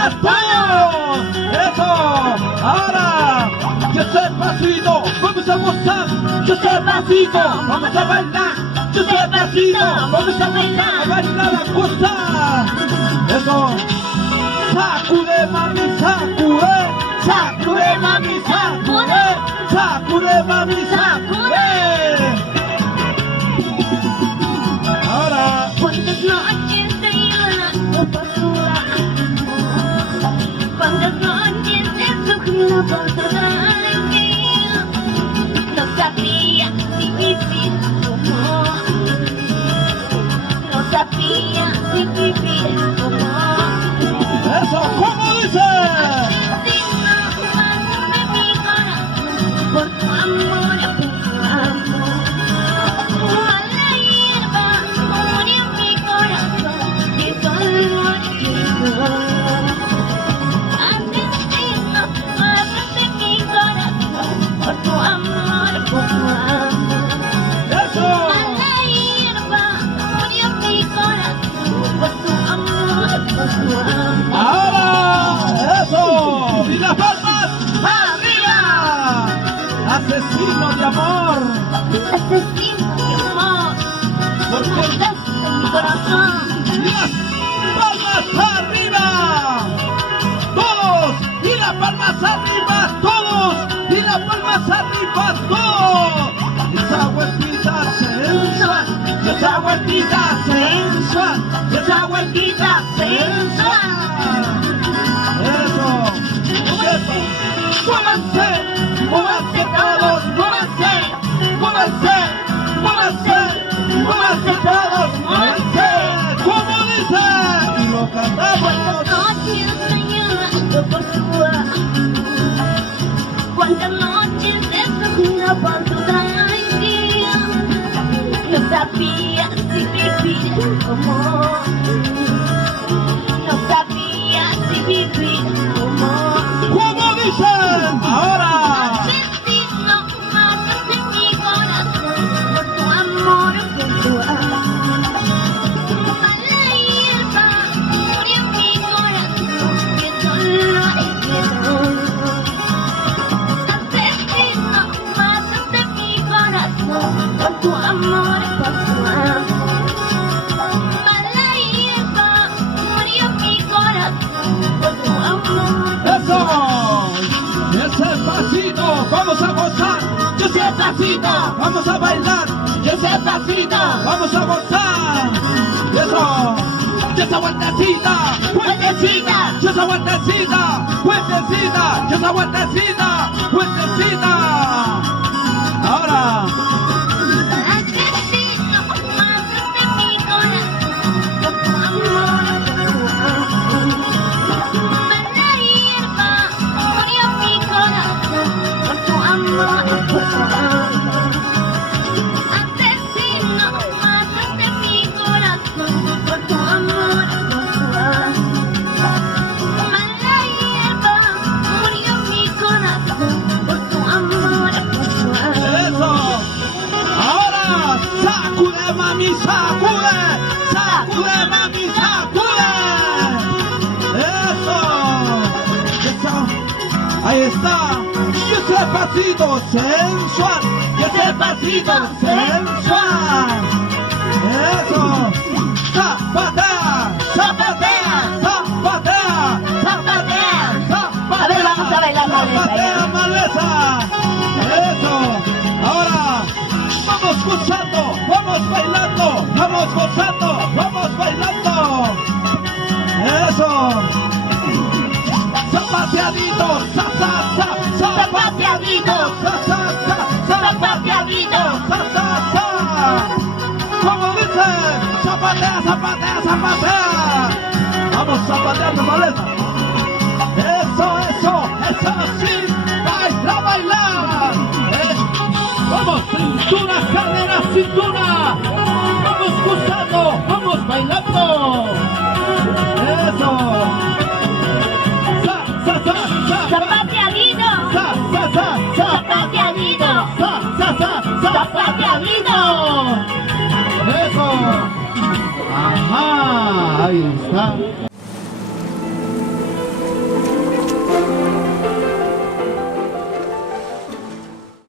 palmas todos. Eso. Ahora, yo sé pasito, vamos a gozar. Yo sé pasito, vamos a bailar. Yo sé pasito, vamos a bailar, a gozar. Eso. Sacude mami, sacude. Sacude mami, sacude. Sacude mami, sacude. Ahora. Cuántas noches te iban a pasar, cuántas noches te sufrió por toda la vida. No sabía si vivir como, no sabía si vivir como. Eso, ¿cómo dice? Asesino más de mi corazón, por tu amor, por tu amor. Mala hierba murió mi corazón, de dolor y dolor. Asesino más de mi corazón, por tu amor, por tu amor. Eso. Mala hierba murió mi corazón, por tu amor, por tu amor. Ahora, eso. Y las palmas arriba. Asesino de amor. Asesino de amor, por Porque mordaste mi corazón. y las palmas arriba. Todos. Y las palmas arriba. Todos. Y las palmas arriba. Todos. Esa vueltita sensual. Esa vueltita sensual. Esa vueltita sensual. Eso. Muévanse. Muévanse todos. Muévanse. Muévanse. Muévanse. Muévanse todos. Muévanse. ¿Cómo dice? Y lo cantamos. Noches soñando por tu amor, cuántas noches te sufrió por tu traición. No sabía si vivir como, no sabía si vivir como. ¿Cómo dicen? Ahora. Asesino, mataste mi corazón, por tu amor, por tu amor. Mala hierba murió mi corazón, qué dolor, qué dolor. Asesino, mataste mi corazón, por tu amor, por tu amor. Mala hierba murió mi corazón, por tu amor. Eso. Y ese pasito, vamos a gozar. Y ese pasito, vamos a bailar. Y ese pasito, vamos a gozar. Y eso. Y esa vueltecita, vueltecita. Y esa vueltecita, vueltecita. Y esa vueltecita, vueltecita. Ahora. Asesino, mataste mi corazón, por tu amor, por tu amor. Mala hierba murió mi corazón, por tu amor, por tu amor. Asesino, mataste mi corazón, por tu amor, por tu amor. Mala hierba murió mi corazón, por tu amor, por tu amor. Eso. Ahora. Sacude mami, sacude. Sacude mami, sacude. Eso. Ahí está. Y ese pasito sensual. Y ese pasito sensual. Eso. Zapatea. Zapatea. Zapatea. ¡Zapatea! Zapatea. A ver, vamos a bailar maleza. Zapatea, maleza. Eso. Ahora. Vamos gozando. Vamos bailando. Vamos gozando. Vamos bailando. Eso. Zapateadito, sa, sa, sa, Zapateadito. sa, sa, sa, Zapateadito. sa, sa, sa. Como dice, zapatea, zapatea, zapatea. Vamos zapateando, maleza. Eso, así. Baila, bailar. Vamos, cintura, cadera, cintura. Vamos gozando, vamos bailando. Eso. Zapateadito. Zapateadito. Zapateadito. Eso. Ajá, ahí está.